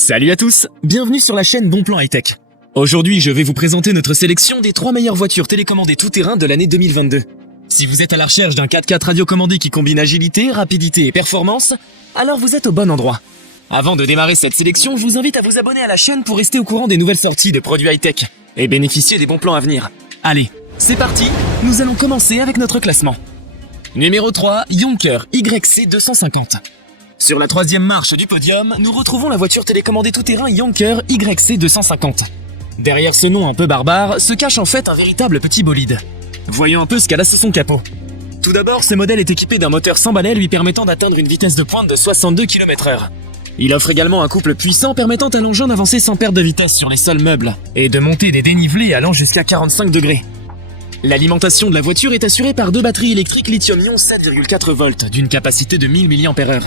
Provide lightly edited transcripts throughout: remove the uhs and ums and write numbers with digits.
Salut à tous, bienvenue sur la chaîne Bon Plan High-Tech. Aujourd'hui, je vais vous présenter notre sélection des 3 meilleures voitures télécommandées tout-terrain de l'année 2022. Si vous êtes à la recherche d'un 4x4 radiocommandé qui combine agilité, rapidité et performance, alors vous êtes au bon endroit. Avant de démarrer cette sélection, je vous invite à vous abonner à la chaîne pour rester au courant des nouvelles sorties de produits high-tech et bénéficier des bons plans à venir. Allez, c'est parti, nous allons commencer avec notre classement. Numéro 3, Younker YC250. Sur la 3e marche du podium, nous retrouvons la voiture télécommandée tout-terrain Younker YC250. Derrière ce nom un peu barbare, se cache en fait un véritable petit bolide. Voyons un peu ce qu'elle a sous son capot. Tout d'abord, ce modèle est équipé d'un moteur sans balai lui permettant d'atteindre une vitesse de pointe de 62 km/h. Il offre également un couple puissant permettant à l'engin d'avancer sans perte de vitesse sur les sols meubles et de monter des dénivelés allant jusqu'à 45 degrés. L'alimentation de la voiture est assurée par 2 batteries électriques lithium-ion 7,4 volts d'une capacité de 1000 mAh.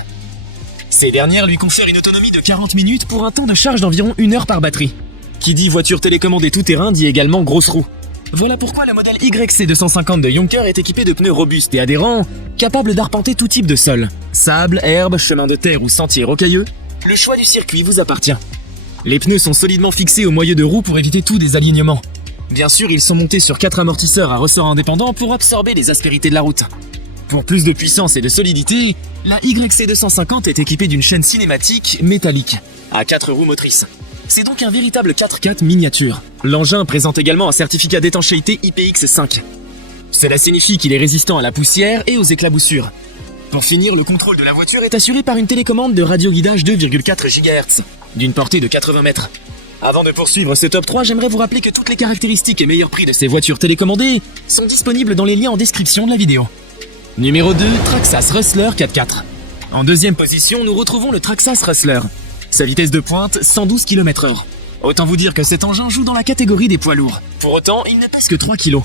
Ces dernières lui confèrent une autonomie de 40 minutes pour un temps de charge d'environ 1 heure par batterie. Qui dit voiture télécommandée tout-terrain dit également grosse roue. Voilà pourquoi le modèle YC250 de Younker est équipé de pneus robustes et adhérents, capables d'arpenter tout type de sol. Sable, herbe, chemin de terre ou sentier rocailleux, le choix du circuit vous appartient. Les pneus sont solidement fixés au moyeu de roue pour éviter tout désalignement. Bien sûr, ils sont montés sur 4 amortisseurs à ressort indépendants pour absorber les aspérités de la route. Pour plus de puissance et de solidité, la YC250 est équipée d'une chaîne cinématique métallique, à 4 roues motrices. C'est donc un véritable 4x4 miniature. L'engin présente également un certificat d'étanchéité IPX5. Cela signifie qu'il est résistant à la poussière et aux éclaboussures. Pour finir, le contrôle de la voiture est assuré par une télécommande de radioguidage 2,4 GHz, d'une portée de 80 mètres. Avant de poursuivre ce top 3, j'aimerais vous rappeler que toutes les caractéristiques et meilleurs prix de ces voitures télécommandées sont disponibles dans les liens en description de la vidéo. Numéro 2, Traxxas Rustler 4x4. En deuxième position, nous retrouvons le Traxxas Rustler. Sa vitesse de pointe, 112 km/h. Autant vous dire que cet engin joue dans la catégorie des poids lourds. Pour autant, il ne pèse que 3 kg.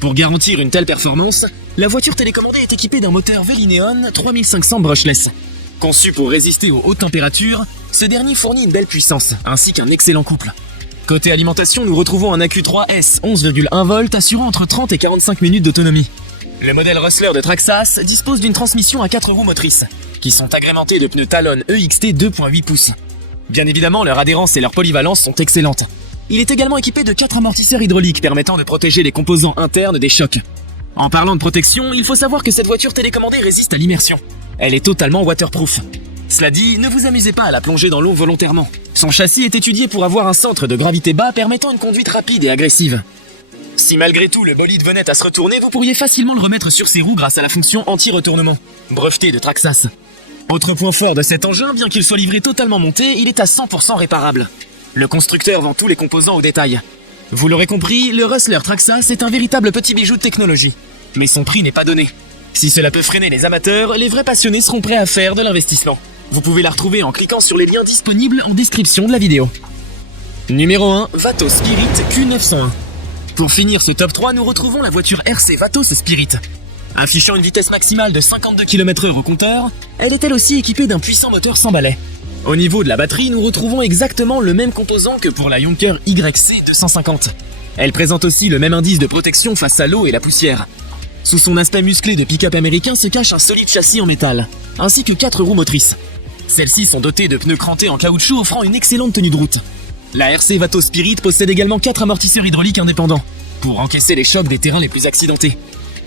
Pour garantir une telle performance, la voiture télécommandée est équipée d'un moteur Velineon 3500 brushless. Conçu pour résister aux hautes températures, ce dernier fournit une belle puissance, ainsi qu'un excellent couple. Côté alimentation, nous retrouvons un AQ3S 11,1 volts assurant entre 30 et 45 minutes d'autonomie. Le modèle Rustler de Traxxas dispose d'une transmission à 4 roues motrices, qui sont agrémentées de pneus Talon EXT 2.8 pouces. Bien évidemment, leur adhérence et leur polyvalence sont excellentes. Il est également équipé de 4 amortisseurs hydrauliques permettant de protéger les composants internes des chocs. En parlant de protection, il faut savoir que cette voiture télécommandée résiste à l'immersion. Elle est totalement waterproof. Cela dit, ne vous amusez pas à la plonger dans l'eau volontairement. Son châssis est étudié pour avoir un centre de gravité bas permettant une conduite rapide et agressive. Si malgré tout le bolide venait à se retourner, vous pourriez facilement le remettre sur ses roues grâce à la fonction anti-retournement, brevetée de Traxxas. Autre point fort de cet engin, bien qu'il soit livré totalement monté, il est à 100% réparable. Le constructeur vend tous les composants au détail. Vous l'aurez compris, le Rustler Traxxas est un véritable petit bijou de technologie. Mais son prix n'est pas donné. Si cela peut freiner les amateurs, les vrais passionnés seront prêts à faire de l'investissement. Vous pouvez la retrouver en cliquant sur les liens disponibles en description de la vidéo. Numéro 1, Vatos Spirit Q901. Pour finir ce top 3, nous retrouvons la voiture RC Vatos Spirit. Affichant une vitesse maximale de 52 km/h au compteur, elle est elle aussi équipée d'un puissant moteur sans balai. Au niveau de la batterie, nous retrouvons exactement le même composant que pour la Younker YC250. Elle présente aussi le même indice de protection face à l'eau et la poussière. Sous son aspect musclé de pick-up américain se cache un solide châssis en métal, ainsi que 4 roues motrices. Celles-ci sont dotées de pneus crantés en caoutchouc offrant une excellente tenue de route. La RC Vatos Spirit possède également 4 amortisseurs hydrauliques indépendants, pour encaisser les chocs des terrains les plus accidentés.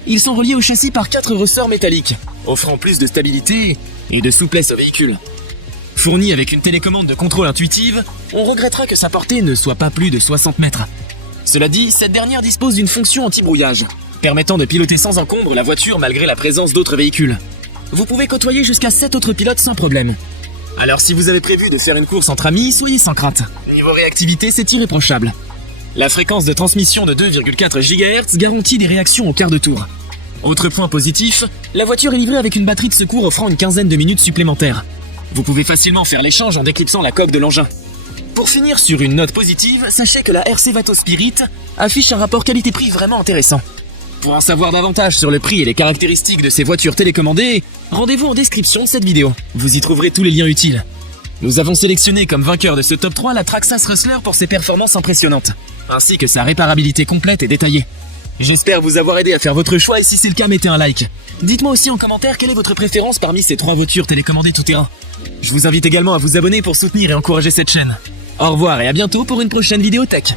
Ils sont reliés au châssis par 4 ressorts métalliques, offrant plus de stabilité et de souplesse au véhicule. Fourni avec une télécommande de contrôle intuitive, on regrettera que sa portée ne soit pas plus de 60 mètres. Cela dit, cette dernière dispose d'une fonction anti-brouillage, permettant de piloter sans encombre la voiture malgré la présence d'autres véhicules. Vous pouvez côtoyer jusqu'à 7 autres pilotes sans problème. Alors si vous avez prévu de faire une course entre amis, soyez sans crainte. Niveau réactivité, c'est irréprochable. La fréquence de transmission de 2,4 GHz garantit des réactions au quart de tour. Autre point positif, la voiture est livrée avec une batterie de secours offrant une quinzaine de minutes supplémentaires. Vous pouvez facilement faire l'échange en déclipsant la coque de l'engin. Pour finir sur une note positive, sachez que la RC Vatos Spirit affiche un rapport qualité-prix vraiment intéressant. Pour en savoir davantage sur le prix et les caractéristiques de ces voitures télécommandées, rendez-vous en description de cette vidéo. Vous y trouverez tous les liens utiles. Nous avons sélectionné comme vainqueur de ce top 3 la Traxxas Rustler pour ses performances impressionnantes, ainsi que sa réparabilité complète et détaillée. J'espère vous avoir aidé à faire votre choix et si c'est le cas, mettez un like. Dites-moi aussi en commentaire quelle est votre préférence parmi ces 3 voitures télécommandées tout-terrain. Je vous invite également à vous abonner pour soutenir et encourager cette chaîne. Au revoir et à bientôt pour une prochaine vidéo tech.